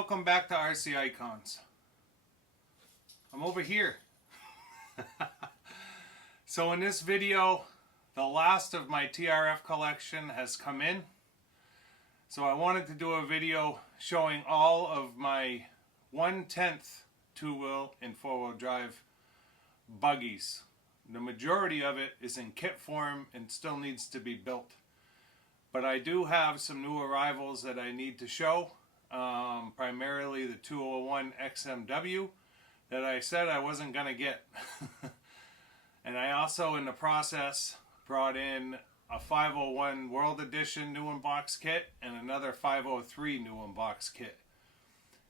welcome back to RC Icons. I'm over here. So in this video, the last of my TRF collection has come in. So I wanted to do a video showing all of my 1/10 two-wheel and four-wheel drive buggies. The majority of it is in kit form and still needs to be built. But I do have some new arrivals that I need to show. Primarily the 201 XMW that I said I wasn't going to get. And I also, in the process, brought in a 501 World Edition new in box kit and another 503 new in box kit.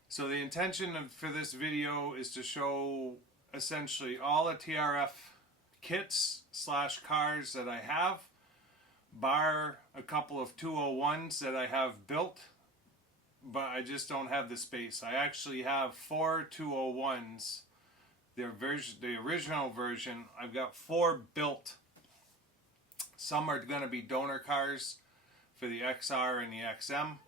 So the intention for this video is to show essentially all the TRF kits / cars that I have, bar a couple of 201s that I have built, but I just don't have the space. I actually have 4 201s. The original version, I've got 4 built. Some are going to be donor cars for the XR and the XM,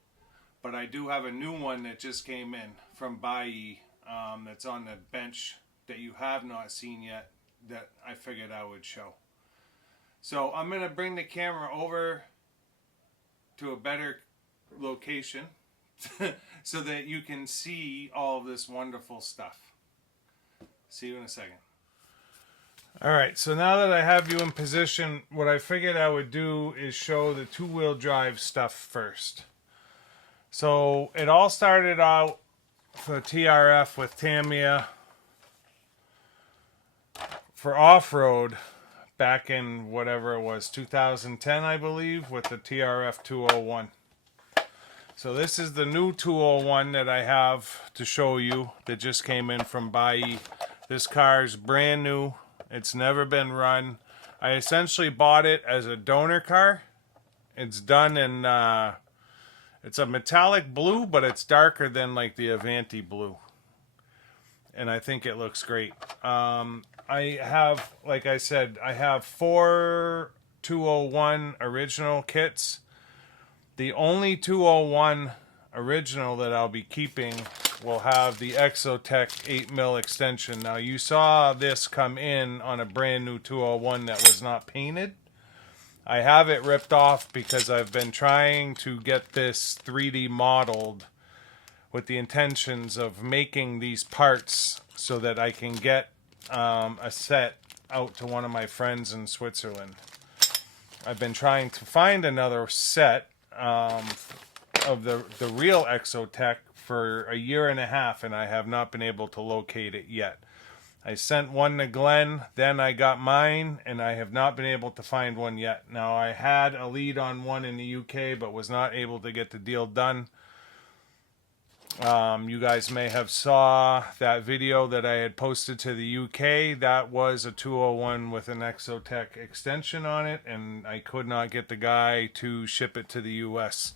but I do have a new one that just came in from Baiyi that's on the bench that you have not seen yet that I figured I would show. So I'm going to bring the camera over to a better location so that you can see all of this wonderful stuff. See you in a second. Alright, so now that I have you in position, what I figured I would do is show the two-wheel drive stuff first. So it all started out for TRF with Tamiya for off-road back in whatever it was, 2010 I believe, with the TRF 201. So this is the new 201 that I have to show you that just came in from Baiyi. This car is brand new. It's never been run. I essentially bought it as a donor car. It's done in, it's a metallic blue, but it's darker than like the Avanti blue. And I think it looks great. I have, like I said, I have 4 201 original kits. The only 201 original that I'll be keeping will have the Exotech 8mm extension. Now you saw this come in on a brand new 201 that was not painted. I have it ripped off because I've been trying to get this 3D modeled with the intentions of making these parts so that I can get a set out to one of my friends in Switzerland. I've been trying to find another set of the real Exotech for a year and a half, and I have not been able to locate it yet. I sent one to Glenn, then I got mine, and I have not been able to find one yet. Now I had a lead on one in the UK, but was not able to get the deal done. You guys may have saw that video that I had posted to the UK. That was a 201 with an Exotech extension on it, and I could not get the guy to ship it to the US.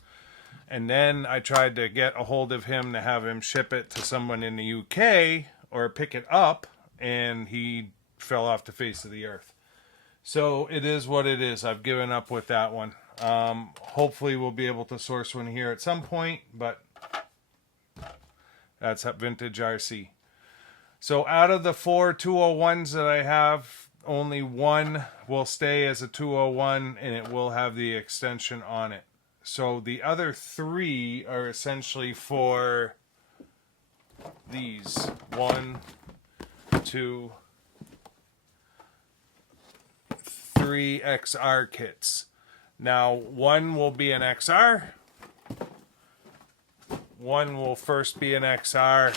And then I tried to get a hold of him to have him ship it to someone in the UK or pick it up, and he fell off the face of the earth. So it is what it is. I've given up with that one. Hopefully we'll be able to source one here at some point, but that's Vintage RC. So out of the 4 201s that I have, only one will stay as a 201, and it will have the extension on it. So the other 3 are essentially for these 1, 2, 3 XR kits. Now one will be an XR. One will first be an XR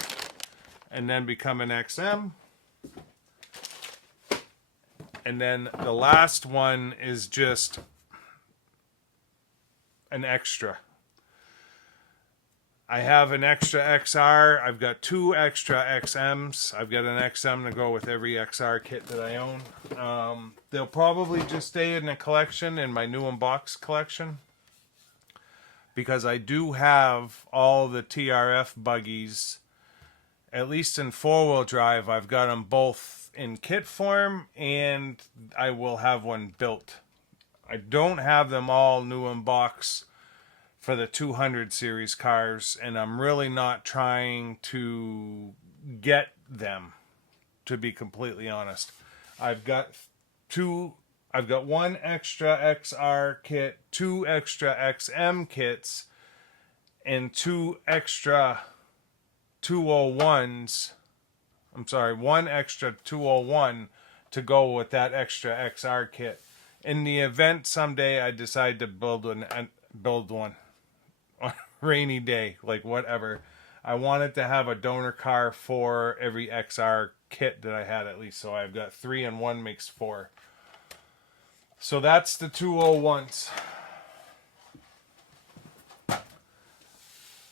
and then become an XM. And then the last one is just an extra. I have an extra XR. I've got 2 extra XMs. I've got an XM to go with every XR kit that I own. They'll probably just stay in the collection, in my new in box collection, because I do have all the TRF buggies, at least in 4-wheel drive. I've got them both in kit form, and I will have one built. I don't have them all new in box for the 200 series cars, and I'm really not trying to get them, to be completely honest. I've got one extra XR kit, two extra XM kits, and two extra 201s. I'm sorry, one extra 201 to go with that extra XR kit. In the event someday I decide to build one on a rainy day, like whatever, I wanted to have a donor car for every XR kit that I had at least. So I've got 3 and 1 makes 4. So that's the 201s.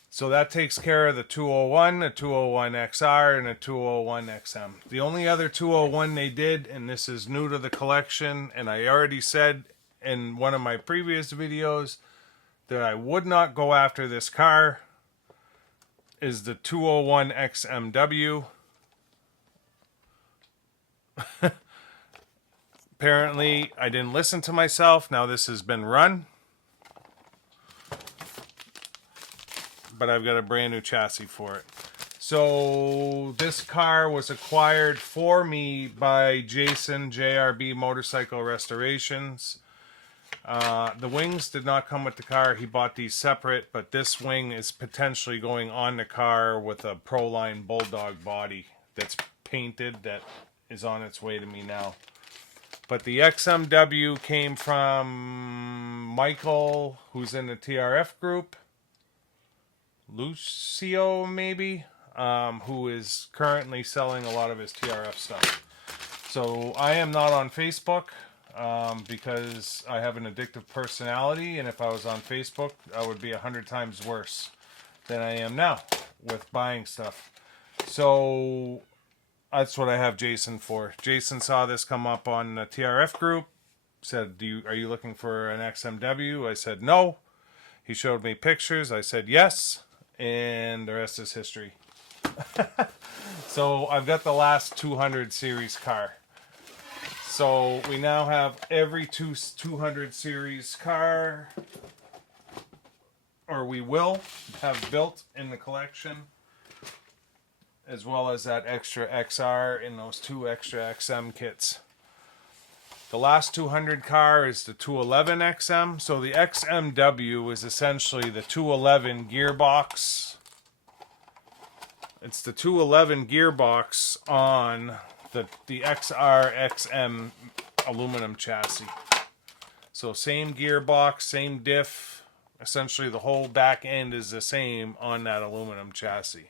So that takes care of the 201, the 201 XR, and the 201 XM. The only other 201 they did, and this is new to the collection, and I already said in one of my previous videos that I would not go after this car, is the 201 XMW. Apparently, I didn't listen to myself. Now this has been run. But I've got a brand new chassis for it. So this car was acquired for me by Jason, JRB Motorcycle Restorations. The wings did not come with the car. He bought these separate, but this wing is potentially going on the car with a Proline Bulldog body that's painted, that is on its way to me now. But the XMW came from Michael, who's in the TRF group. Lucio, maybe, who is currently selling a lot of his TRF stuff. So I am not on Facebook because I have an addictive personality, and if I was on Facebook, I would be 100 times worse than I am now with buying stuff. So that's what I have Jason for. Jason saw this come up on the TRF group, said, are you looking for an XMW? I said no. He showed me pictures. I said yes. And the rest is history. So I've got the last 200 series car. So we now have every 200 series car, or we will have built in the collection, as well as that extra XR in those 2 extra XM kits. The last 200 car is the 211 XM. So the XMW is essentially the 211 gearbox. It's the 211 gearbox on the XR XM aluminum chassis. So same gearbox, same diff. Essentially the whole back end is the same on that aluminum chassis.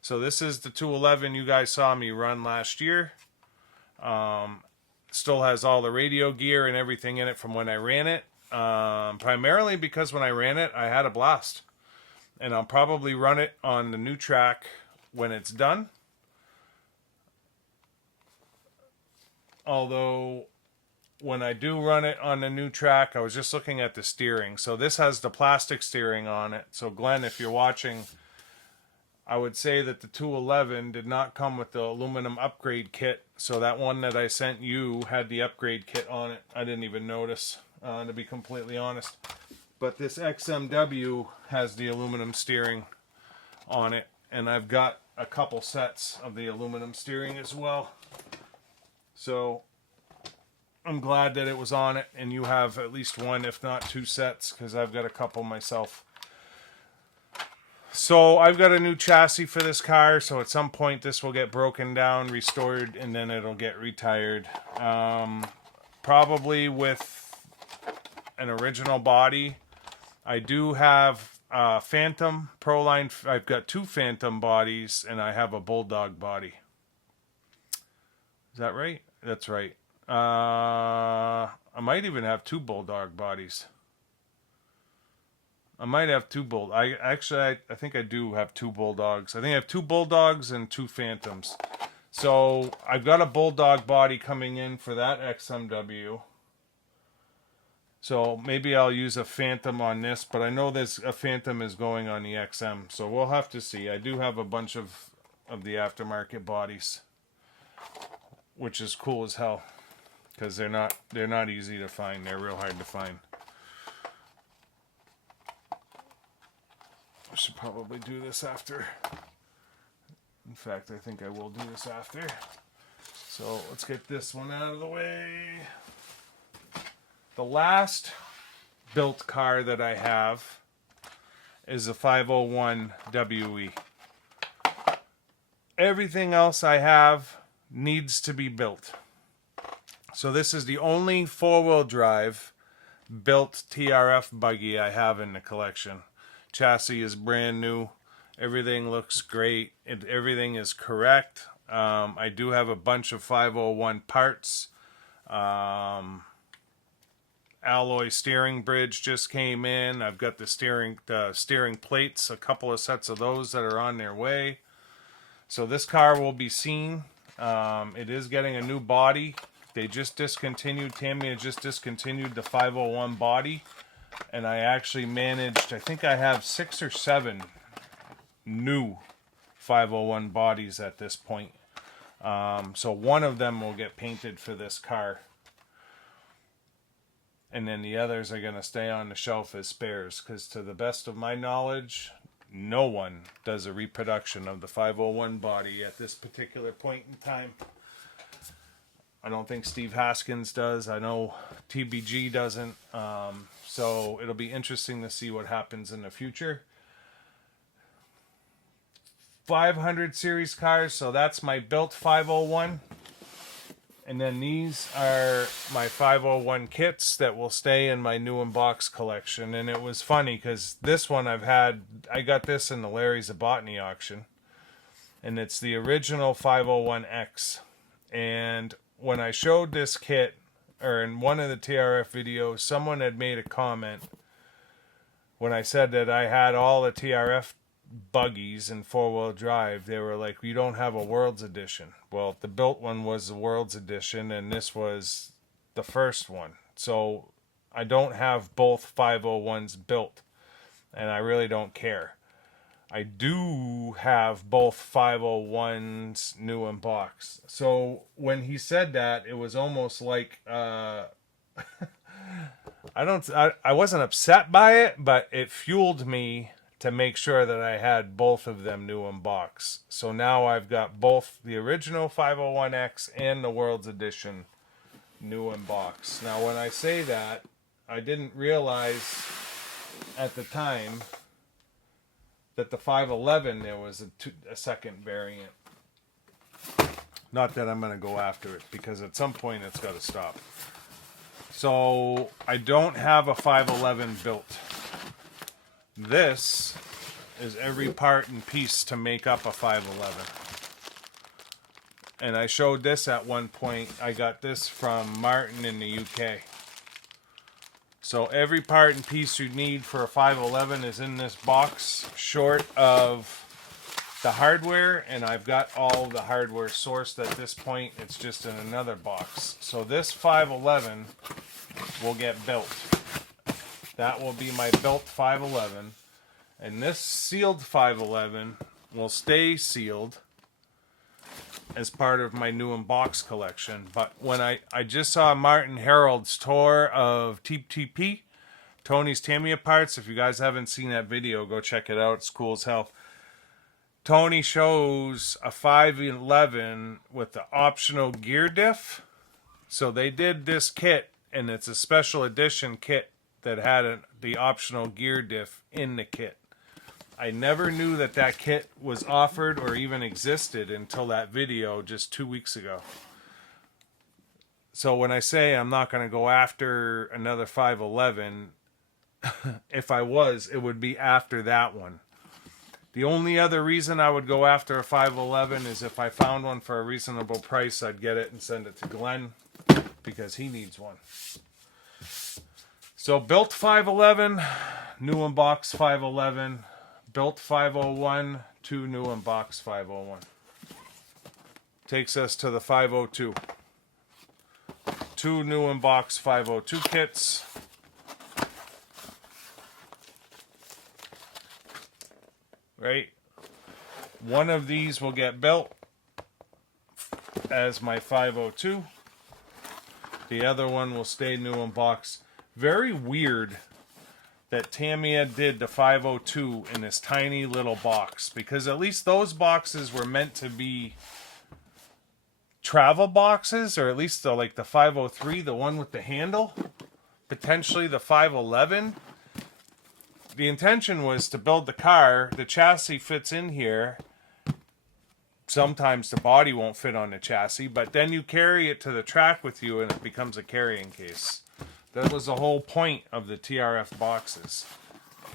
So this is the 211 you guys saw me run last year. Still has all the radio gear and everything in it from when I ran it. Primarily because when I ran it, I had a blast. And I'll probably run it on the new track when it's done. Although, when I do run it on the new track, I was just looking at the steering. So this has the plastic steering on it. So Glenn, if you're watching, I would say that the 211 did not come with the aluminum upgrade kit. So that one that I sent you had the upgrade kit on it. I didn't even notice, to be completely honest. But this XMW has the aluminum steering on it. And I've got a couple sets of the aluminum steering as well. So I'm glad that it was on it. And you have at least one, if not 2 sets, because I've got a couple myself. So I've got a new chassis for this car, so at some point this will get broken down, restored, and then it'll get retired. Probably with an original body. I do have Phantom Proline. I've got 2 Phantom bodies, and I have a Bulldog body. Is that right? That's right. I might even have 2 Bulldog bodies. I might have 2 I think I do have 2 Bulldogs. I think I have 2 Bulldogs and 2 Phantoms. So I've got a Bulldog body coming in for that XMW. So maybe I'll use a Phantom on this, but I know there's a Phantom is going on the XM. So we'll have to see. I do have a bunch of the aftermarket bodies, which is cool as hell, because they're not easy to find. They're real hard to find. should probably do this after. In fact, I think I will do this after. So let's get this one out of the way. The last built car that I have is a 501 WE. Everything else I have needs to be built. So this is the only four-wheel drive built TRF buggy I have in the collection. Chassis is brand new. Everything looks great. Everything is correct. I do have a bunch of 501 parts. Alloy steering bridge just came in. I've got the steering plates, a couple of sets of those that are on their way. So this car will be seen. It is getting a new body. They just discontinued, Tamiya just discontinued the 501 body. And I actually managed, I think I have 6 or 7 new 501 bodies at this point. So one of them will get painted for this car. And then the others are going to stay on the shelf as spares. Because to the best of my knowledge, no one does a reproduction of the 501 body at this particular point in time. I don't think Steve Haskins does. I know TBG doesn't. So it'll be interesting to see what happens in the future. 500 series cars, so that's my built 501. And then these are my 501 kits that will stay in my new in box collection. And it was funny because this one I got this in the Larry Zabotny auction. And it's the original 501X. And when I showed this kit, or in one of the TRF videos, someone had made a comment when I said that I had all the TRF buggies in four-wheel drive. They were like, you don't have a World's Edition. Well, the built one was the World's Edition, and this was the first one. So I don't have both 501s built, and I really don't care. I do have both 501s new in box. So when he said that, it was almost like I wasn't upset by it, but it fueled me to make sure that I had both of them new in box. So now I've got both the original 501X and the World's Edition new in box. Now when I say that, I didn't realize at the time that the 511 there was a second variant. Not that I'm going to go after it, because at some point it's got to stop. So I don't have a 511 built. This is every part and piece to make up a 511. And I showed this at one point. I got this from Martin in the UK. So every part and piece you need for a 511 is in this box, short of the hardware, and I've got all the hardware sourced at this point. It's just in another box. So this 511 will get built. That will be my built 511. And this sealed 511 will stay sealed as part of my new in box collection. But when I just saw Martin Harold's tour of TTP, Tony's Tamiya parts. If you guys haven't seen that video, go check it out. It's cool as hell. Tony shows a 511 with the optional gear diff. So they did this kit, and it's a special edition kit that had the optional gear diff in the kit. I never knew that that kit was offered or even existed until that video just 2 weeks ago. So when I say I'm not going to go after another 511, if I was, it would be after that one. The only other reason I would go after a 511 is if I found one for a reasonable price, I'd get it and send it to Glenn because he needs one. So built 511, new in box 511, built 501, 2 new in box 501. Takes us to the 502. 2 new in box 502 kits. Right? One of these will get built as my 502. The other one will stay new in box. Very weird that Tamiya did the 502 in this tiny little box, because at least those boxes were meant to be travel boxes, or at least like the 503, the one with the handle, potentially the 511. The intention was to build the car, the chassis fits in here. Sometimes the body won't fit on the chassis, but then you carry it to the track with you and it becomes a carrying case. That was the whole point of the TRF boxes.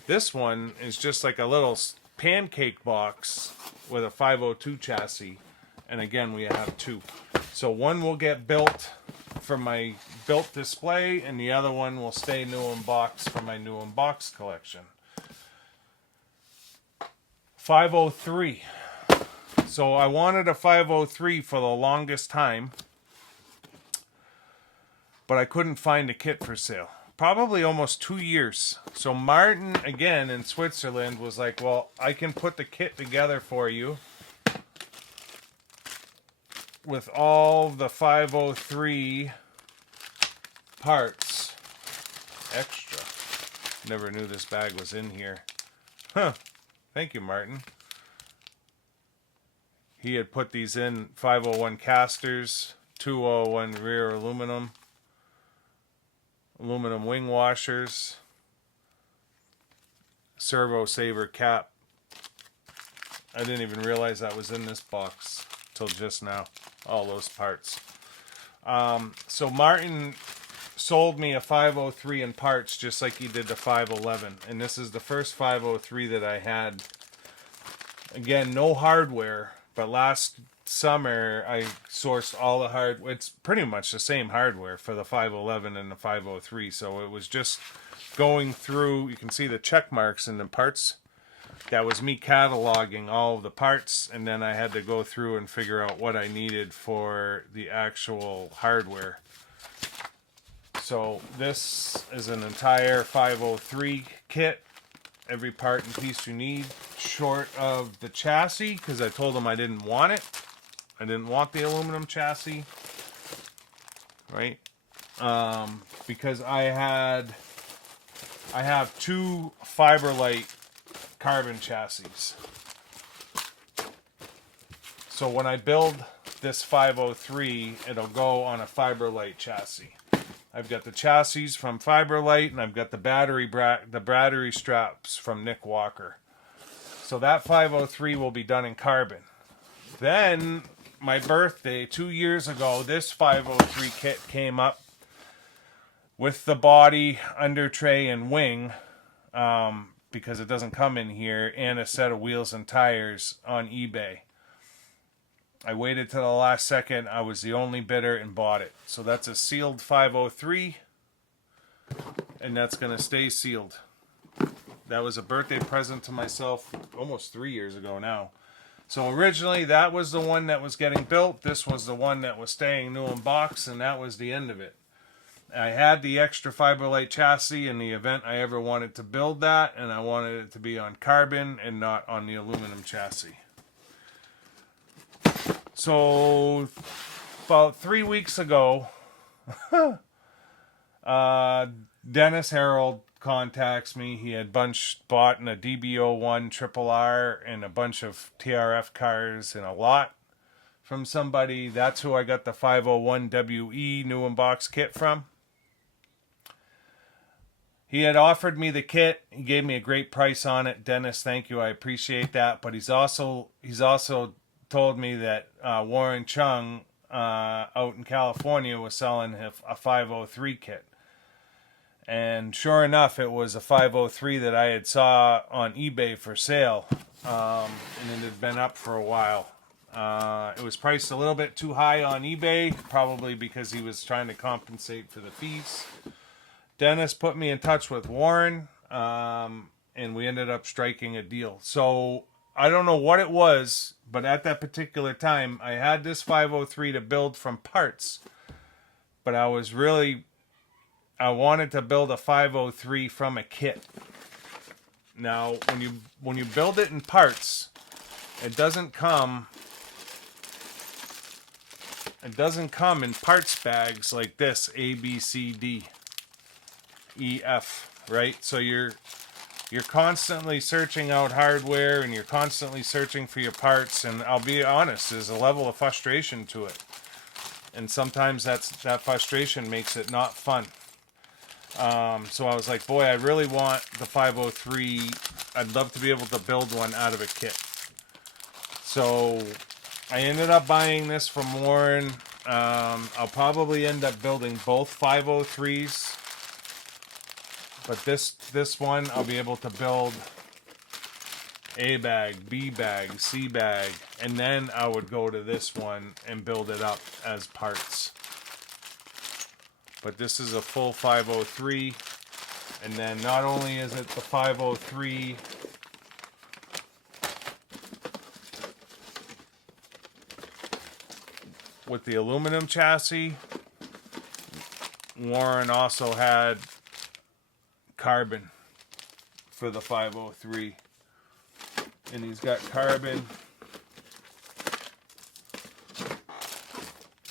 This one is just like a little pancake box with a 502 chassis. And again, we have two. So one will get built for my built display, and the other one will stay new in box for my new in box collection. 503. So I wanted a 503 for the longest time, but I couldn't find a kit for sale. Probably almost 2 years. So Martin, again, in Switzerland, was like, well, I can put the kit together for you with all the 503 parts extra. Never knew this bag was in here. Huh. Thank you, Martin. He had put these in 501 casters, 201 rear aluminum wing washers, servo saver cap. I didn't even realize that was in this box till just now, all those parts. So Martin sold me a 503 in parts just like he did the 511, and this is the first 503 that I had. Again, no hardware, but last summer I sourced all the hardware. It's pretty much the same hardware for the 511 and the 503, so it was just going through. You can see the check marks in the parts. That was me cataloging all of the parts, and then I had to go through and figure out what I needed for the actual hardware. So this is an entire 503 kit. Every part and piece you need, short of the chassis, because I told them I didn't want it. I didn't want the aluminum chassis, right? Because I have two Fiberlite carbon chassis. So when I build this 503, it'll go on a Fiberlite chassis. I've got the chassis from Fiberlite, and I've got the battery straps from Nick Walker. So that 503 will be done in carbon. Then, my birthday, 2 years ago, this 503 kit came up with the body, under tray, and wing, because it doesn't come in here, and a set of wheels and tires on eBay. I waited till the last second. I was the only bidder and bought it. So that's a sealed 503, and that's going to stay sealed. That was a birthday present to myself almost 3 years ago now. So originally that was the one that was getting built. This was the one that was staying new in box, and that was the end of it. I had the extra Fiberlite chassis in the event I ever wanted to build that, and I wanted it to be on carbon and not on the aluminum chassis. So, about 3 weeks ago, Dennis Harold contacts me. He had bought in a DB01 Triple R and a bunch of TRF cars in a lot from somebody. That's who I got the 501 WE new in box kit from. He had offered me the kit. He gave me a great price on it. Dennis, thank you. I appreciate that. But he's also told me that Warren Chung out in California was selling a 503 kit. And sure enough, it was a 503 that I had saw on eBay for sale. And it had been up for a while. It was priced a little bit too high on eBay, probably because he was trying to compensate for the fees. Dennis put me in touch with Warren, and we ended up striking a deal. So I don't know what it was, but at that particular time, I had this 503 to build from parts. But I wanted to build a 503 from a kit. Now, when you build it in parts, it doesn't come in parts bags like this, A, B, C, D, E, F. right? So you're constantly searching out hardware and you're constantly searching for your parts, and I'll be honest, there's a level of frustration to it. And sometimes that frustration makes it not fun. So I was like, boy, I really want the 503. I'd love to be able to build one out of a kit. So I ended up buying this from Warren. I'll probably end up building both 503s. But this one, I'll be able to build A bag, B bag, C bag, and then I would go to this one and build it up as parts. But this is a full 503, and then not only is it the 503, with the aluminum chassis, Warren also had carbon for the 503, and he's got carbon.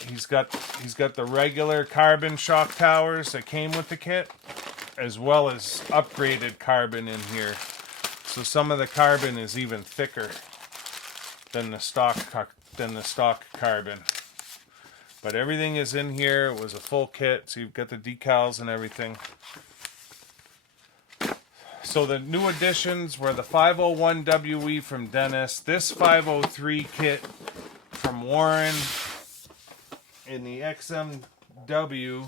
He's got the regular carbon shock towers that came with the kit, as well as upgraded carbon in here. So some of the carbon is even thicker than the stock carbon. But everything is in here. It was a full kit, so you've got the decals and everything. So the new additions were the 501 WE from Dennis, this 503 kit from Warren, and the XMW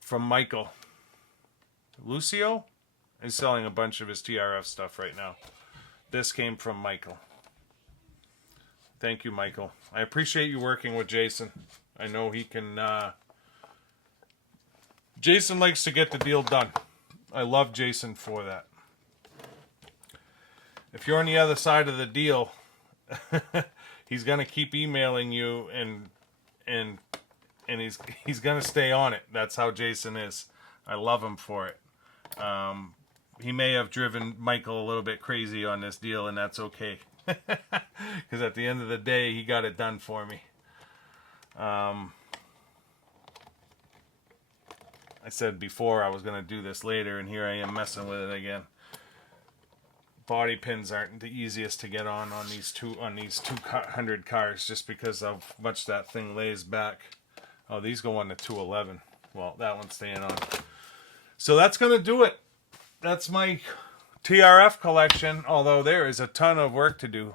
from Michael. Lucio is selling a bunch of his TRF stuff right now. This came from Michael. Thank you, Michael. I appreciate you working with Jason. I know he can... Jason likes to get the deal done. I love Jason for that. If you're on the other side of the deal, he's gonna keep emailing you, and he's gonna stay on it. That's how Jason is. I love him for it. He may have driven Michael a little bit crazy on this deal, and that's okay. Because at the end of the day, he got it done for me. I said before I was going to do this later, and here I am messing with it again. Body pins aren't the easiest to get on these 200 cars, just because of how much that thing lays back. Oh, these go on to 211. Well, that one's staying on. So that's going to do it. That's my TRF collection, although there is a ton of work to do.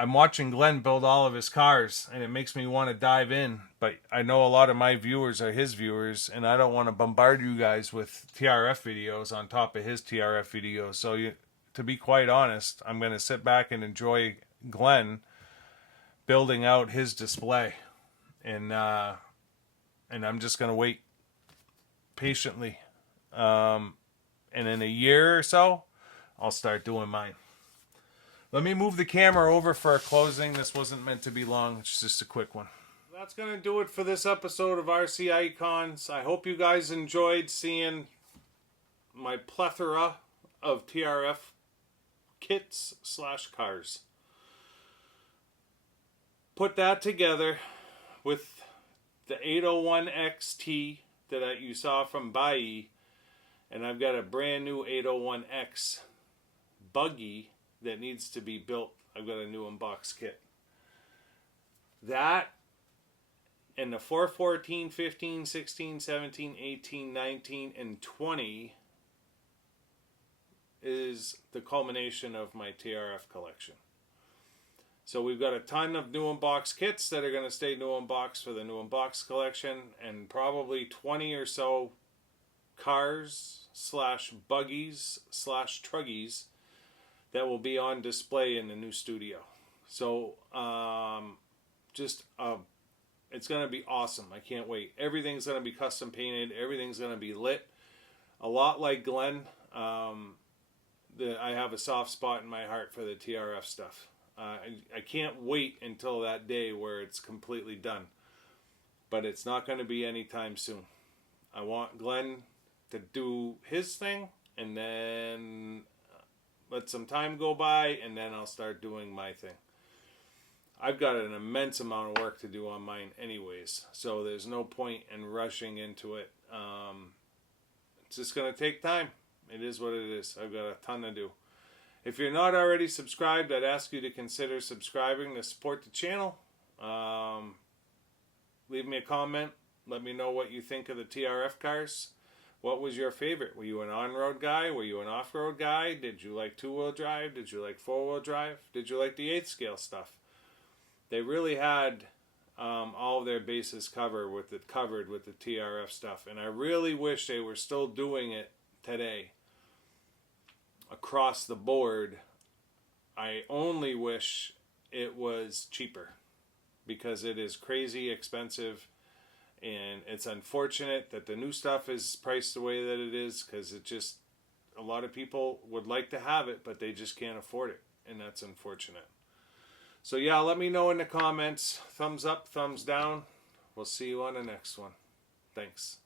I'm watching Glenn build all of his cars, and it makes me want to dive in. But I know a lot of my viewers are his viewers, and I don't want to bombard you guys with TRF videos on top of his TRF videos. So to be quite honest, I'm going to sit back and enjoy Glenn building out his display. And I'm just going to wait patiently. And in a year or so, I'll start doing mine. Let me move the camera over for a closing. This wasn't meant to be long. It's just a quick one. That's going to do it for this episode of RC Icons. I hope you guys enjoyed seeing my plethora of TRF kits / cars. Put that together with the 801 XT that you saw from Bai, and I've got a brand new 801X buggy that needs to be built. I've got a new unbox kit. That and the 414, 15, 16, 17, 18, 19, and 20 is the culmination of my TRF collection. So we've got a ton of new unbox kits that are going to stay new unbox for the new unbox collection, and probably 20 or so cars / buggies / truggies that will be on display in the new studio. So it's going to be awesome. I can't wait. Everything's going to be custom painted. Everything's going to be lit. A lot like Glenn, I have a soft spot in my heart for the TRF stuff. I can't wait until that day where it's completely done. But it's not going to be anytime soon. I want Glenn to do his thing, and then let some time go by, and then I'll start doing my thing. I've got an immense amount of work to do on mine anyways, so there's no point in rushing into it. It's just going to take time. It is what it is. I've got a ton to do. If you're not already subscribed, I'd ask you to consider subscribing to support the channel. Leave me a comment. Let me know what you think of the TRF cars. What was your favorite? Were you an on-road guy? Were you an off-road guy? Did you like two-wheel drive? Did you like four-wheel drive? Did you like the 8th scale stuff? They really had all of their bases covered with the TRF stuff, and I really wish they were still doing it today across the board. I only wish it was cheaper, because it is crazy expensive, and it's unfortunate that the new stuff is priced the way that it is, because it just, a lot of people would like to have it, but they just can't afford it, and that's unfortunate. So yeah, let me know in the comments. Thumbs up, thumbs down. We'll see you on the next one. Thanks.